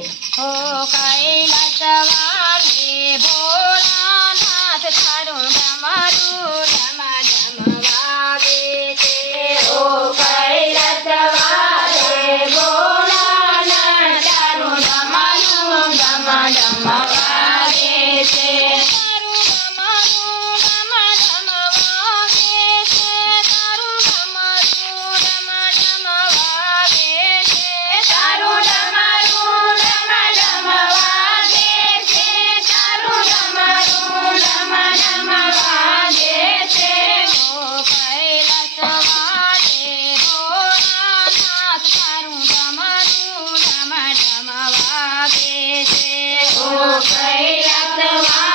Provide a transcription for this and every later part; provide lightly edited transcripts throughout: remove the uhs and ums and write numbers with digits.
હો કૈલાસવાલે ભોળાનાથ તારું ડમરું ડમ ડમ વાગે છે. ઓ કૈલાસવાલે ભોળાનાથ તારું ડમરું ડમ ડમ વાગે છે. તારું ડમરું ડમ ડમ વાગે છે. તારું ડમરું ડમ ડમ વાગે છે. તારું ડમરું ડમ ડમ વાગે છે. તારું ડમરું ડમ ડમ વાગે છે. હો કૈલાસવાલે ભોળાનાથ તારું ડમરું ડમ ડમ વાગે છે. ઓ કૈલાસવાલે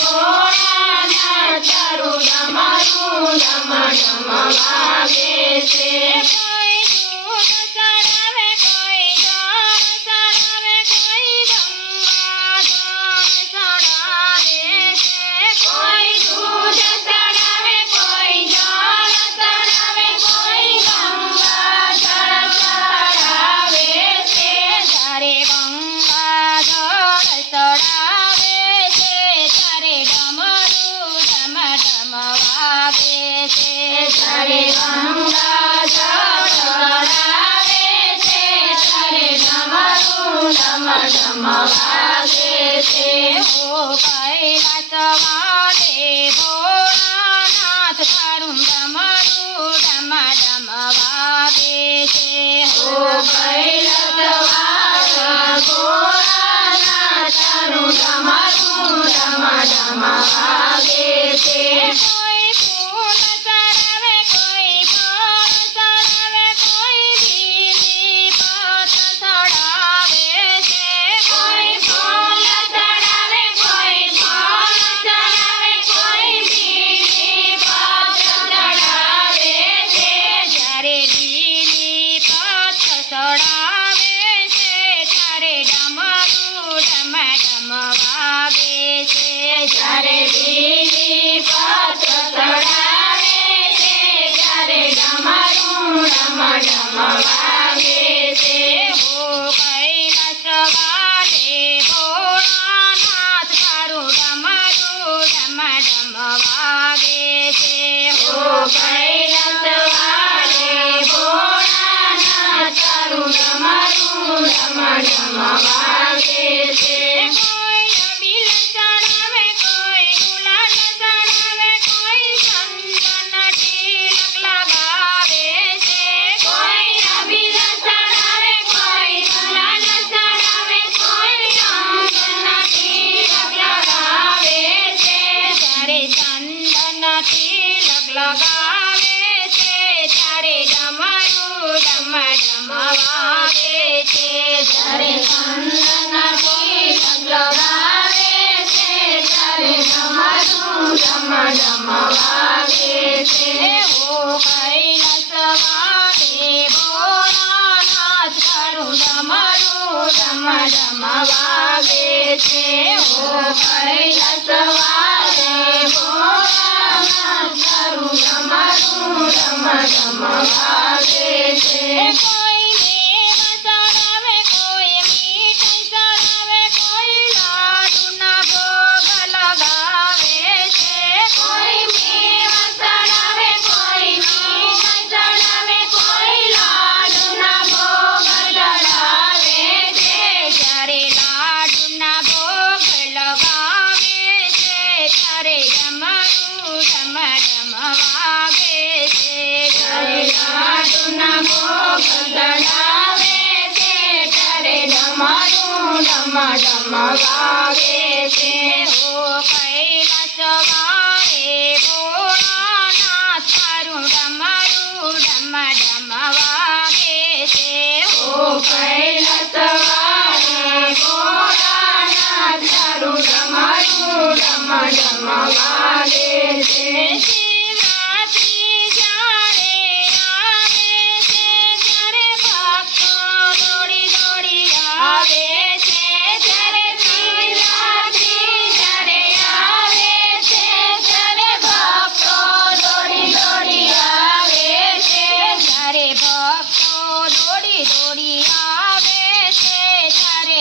ભોળાનાથ તારું ડમરું ડમ ડમ વાગે છે. કોઈ દૂધ ચડાવે, કોઈ જળ ચડાવે, કોઈ ગંગા જળ ચડાવે છે. કોઈ દૂધ ચડાવે, કોઈ જળ ચડાવે, કોઈ ગંગા જળ ચડાવે છે. જ્યારે ગંગા જળ ચડાવે છે ત્યારે ડમરું ડમ ડમ વાગે છે. ત્યારે ગંગા જળ ચડાવે છે. ત્યારે ડમરું ડમ ડમ વાગે છે. હો કૈલાસવાલે ભોળાનાથ તારું ડમરું ડમ ડમ વાગે છે. ઓ કૈલાસવાલે ભોળાનાથ તારું ડમરું ડમ ડમ વાગે છે. કોઈ ફૂલ ચડાવે, કોઈ ફળ ચડાવે, કોઈ બીલી પત્ર ચડાવે છે. કોઈ ફૂલ ચડાવે, કોઈ ફળ ચડાવે, કોઈ બીલી પત્ર ચડાવે છે. જ્યારે બીલી પત્ર ચડાવે છે ત્યારે ડમરું ડમ ડમ વાગે છે. જ્યારે બીલી પત્ર ચડાવે છે. ત્યારે ડમરું ડમ ડમ વાગે છે. હો કૈલાસવાલે ભોળાનાથ તારું ડમરું ડમ ડમ વાગે છે. ઓ કૈલાસવાલે ભોળાનાથ તારું ડમરું ડમ ડમ વાગે છે. કોઈ અબીલ ચડાવે, કોઈ ગુલાલ ચડાવે, કોઈ ચંદન તિલક લગાવે છે. કોઈ અબીલ ચડાવે, કોઈ ગુલાલ ચડાવે, કોઈ ચંદન તિલક લગાવે છે. જ્યારે ચંદન તિલક લગાવે છે ત્યારે ડમરું ડમ ડમ વાગે છે. ત્યારે ચંદન તિલક લગાવે છે. ત્યારે ડમરું ડમ ડમ વાગે છે. હો કૈલાસવાલે ભોળાનાથ તારું ડમરું ડમ ડમ વાગે છે. ઓ કૈલાસવાલે ભોળાનાથ તારું ડમરું ડમ ડમ વાગે છે. કોઈ દેવ ચડાવે, કોઈ મીઠાઈ ચડાવે, કોઈ લાડુના ભોગ લગાવે છે. કોઈ મેવ ચડાવે, કોઈ મીઠાઈ ચડાવે, કોઈ લાડુના ભોગ ચડાવે છે. જ્યારે લાડુના ભોગ લગાવે છે ત્યારે ડમરું ડમ ડમ વાગે છે. ત્યારે લાડુના ભોગ ચડાવે છે. ત્યારે ડમરું ડમ ડમ વાગે છે. હો કૈલાસવાલે ભોળાનાથ તારું ડમરું ડમ ડમ વાગે છે. ઓ કૈલાસવાલે ભોળાનાથ તારું ડમરું ડમ ડમ વાગે છે. શિવરાત્રિ જ્યારે આવે છે ત્યારે ભક્તો દોડી દોડી આવે છે. જ્યારે શિવરાત્રિ જ્યારે આવે છે. ત્યારે ભક્તો દોડી દોડી આવે છે. જ્યારે ભક્તો દોડી દોડી આવે છે ત્યારે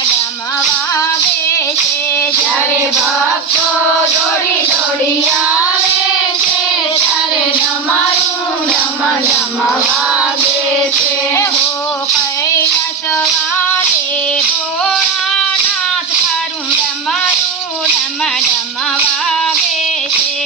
ડમ વાગે છે જ્યારે ભક્તો દોડી દોડી આવે છે ત્યારે ડમરું ડમ ડમ વાગે છે હો કૈલાસ વાલે ભોળાનાથ તારું ડમરું ડમ ડમ વાગે છે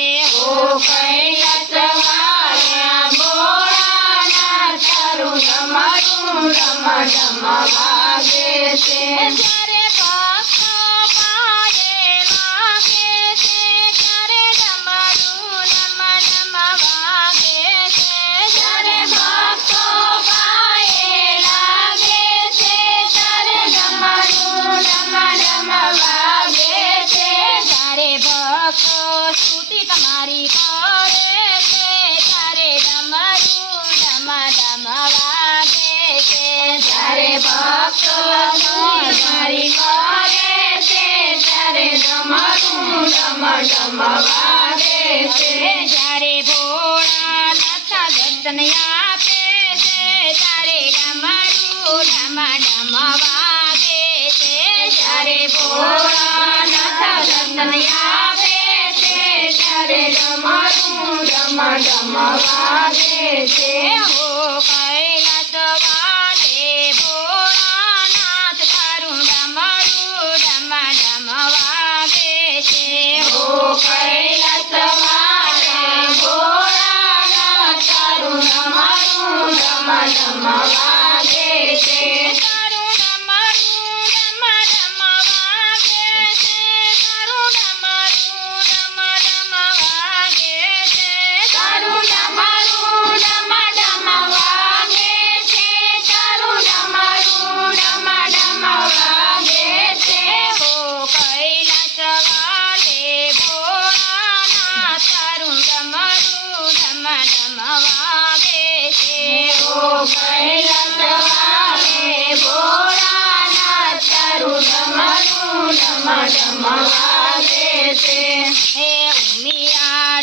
ઓ કૈલાસ વાળા ભોળાનાથ તારું ડમરું ડમ ડમ વાગે છે જ્યારે ભક્તો પાયે લાગે છે ત્યારે ડમરું ડમ ડમ વાગે છે જ્યારે ભક્તો પાયે લાગે છે ત્યારે ડમરું ડમ ડમ વાગે છે જ્યારે ભક્તો સ્તુતિ તમારી કરે છે ત્યારે ડમરું ડમ ડમ વાગે છે જ્યારે ભક્તો મારી કરે છે ત્યારે ડમરું ડમ ડમ વાગે છે જ્યારે ભોળાનાથ દર્શન આપે છે ત્યારે ડમરું ડમ ડમ વાગે છે જ્યારે ભોળાનાથ દર્શન આપે છે ત્યારે ડમરું ડમ ડમ વાગે છે હો કૈલાસ વાલે ભોળાનાથ તારું ડમરું ડમ ડમ વાગે છે ઓ કૈલાસ વાળા ભોળાનાથ તારું ડમરું ડમ ડમ વાગે છે તારું ડમરું ડમ ડમ વાગે છે તારું ડમરું ડમ ડમ વાગે છે તારું ડમરું ડમ ડમ વાગે છે તારું ડમરું ડમ ડમ વાગે છે હો કૈલાસ વાલે ભોળાનાથ તારું ડમરું ડમ ડમ વાગે છે ઓ કૈલાસ વાળે ભોળાનાથ તારું ડમરું ડમ ડમ વાગે છે હે ઉમિયા